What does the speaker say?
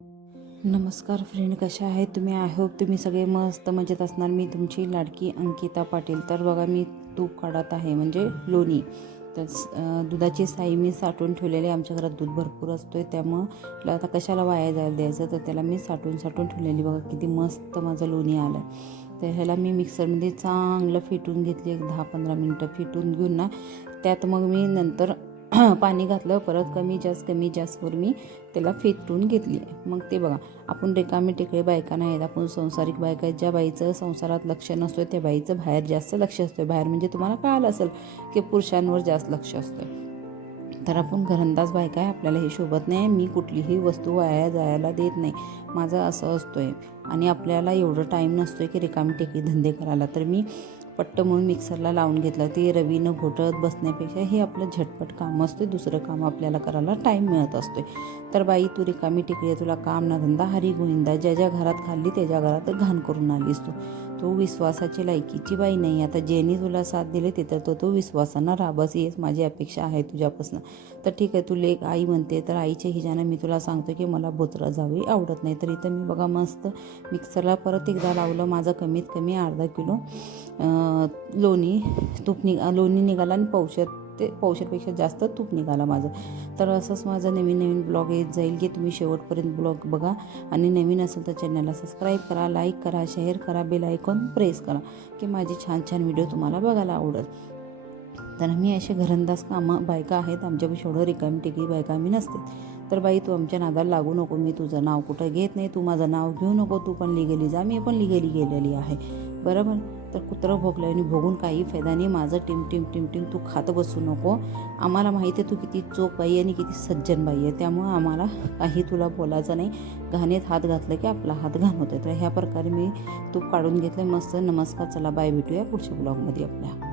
नमस्कार फ्रेंड कशा आहेत तुम्ही? आय होप तुम्ही सगळे मस्त मजेत असणार. मी तुमची लाडकी अंकिता पाटील. तर बघा मी तूप काढत आहे म्हणजे लोणी. तर दुधाची साई मी साठवून ठेवलेली आहे. आमच्या घरात दूध भरपूर असतो आहे त्यामुळं आता कशाला वाया जायला द्यायचं? तर त्याला मी साठवून साठवून ठेवलेली. बघा किती मस्त माझं लोणी आलं. तर ह्याला मी मिक्सरमध्ये चांगलं फेटून घेतली. एक दहा पंधरा मिनटं फेटून घेऊन ना त्यात मग मी नंतर पाणी घातलं परत कमी जास्त कमी जास्तवर मी त्याला फेटून घेतली. मग ते बघा आपण रिकामी टेकळे बायका नाहीत आपण संसारिक बायका आहेत. ज्या बाईचं संसारात लक्ष नसतं त्या बाईचं बाहेर जास्त लक्ष असतं बाहेर म्हणजे तुम्हाला कळालं असेल की पुरुषांवर जास्त लक्ष असतं तर आपण घरंदाज बायका आहे. आपल्याला हे शोभत नाही. मी कुठलीही वस्तू वाया जायला देत नाही. माझं असं असतोय. आणि आपल्याला एवढं टाईम नसतोय की रिकामी टेकडी धंदे करायला. तर मी पट्ट म्हणून मिक्सरला लावून घेतलं. ते रवीनं घोटत बसण्यापेक्षा हे आपलं झटपट काम असतं दुसरं काम आपल्याला करायला टाईम मिळत असतोय. तर बाई तू रिकामी टिकली आहे तुला काम ना धंदा हरी गोविंदा ज्या ज्या घरात खाल्ली त्याच्या घरात घाण करून आलीस तू. तू विश्वासाची लायकीची बाई नाही. आता ज्यांनी तुला साथ दिले तर तो तू विश्वासानं राबस येस. माझी अपेक्षा आहे तुझ्यापासून. तर ठीक आहे तू लेख आई म्हणते तर आईच्या हिजानं मी तुला सांगतो की मला बोचरा जावी आवडत नाही. तर इथं मी बघा मस्त मिक्सरला परत एकदा लावलं माझं कमीत कमी अर्धा किलो. लोणी तूप नि लोणी निघाला आणि पौशर ते पौशेपेक्षा जास्त तूप निघाला माझं. तर असंच माझं नवीन नवीन ब्लॉग येत जाईल की तुम्ही शेवटपर्यंत ब्लॉग बघा. आणि नवीन असेल तर चॅनलला सबस्क्राईब करा लाईक करा शेअर करा बेल आयकॉन प्रेस करा की माझे छान छान व्हिडिओ तुम्हाला बघायला आवडेल. तर आम्ही असे घरंदाज कामं बायका आहेत आमच्यापेक्षा एवढं रिकामी टिकली बायका आम्ही नसते तर बाई तू आमच्या नादाला लागू नको. मी तुझं नाव कुठं घेत नाही. तू माझं नाव घेऊ नको. तू पण लिगली जा. मी पण लिगली गेलेली आहे. बरोबर? तर कुत्रं भोगलं आणि भोगून काही फायदा नाही. माझं टिम टिम टिम टिम तू खात बसू नको. आम्हाला माहिती आहे तू किती चोख बाई आणि किती सज्जन बाई आहे. त्यामुळं आम्हाला काही तुला बोलायचं नाही. घाणीत हात घातलं की आपला हात घाण होतो तर ह्या प्रकारे मी तूप काढून घेतलं मस्त नमस्कार. चला बाय. भेटूया पुढच्या ब्लॉगमध्ये आपल्या.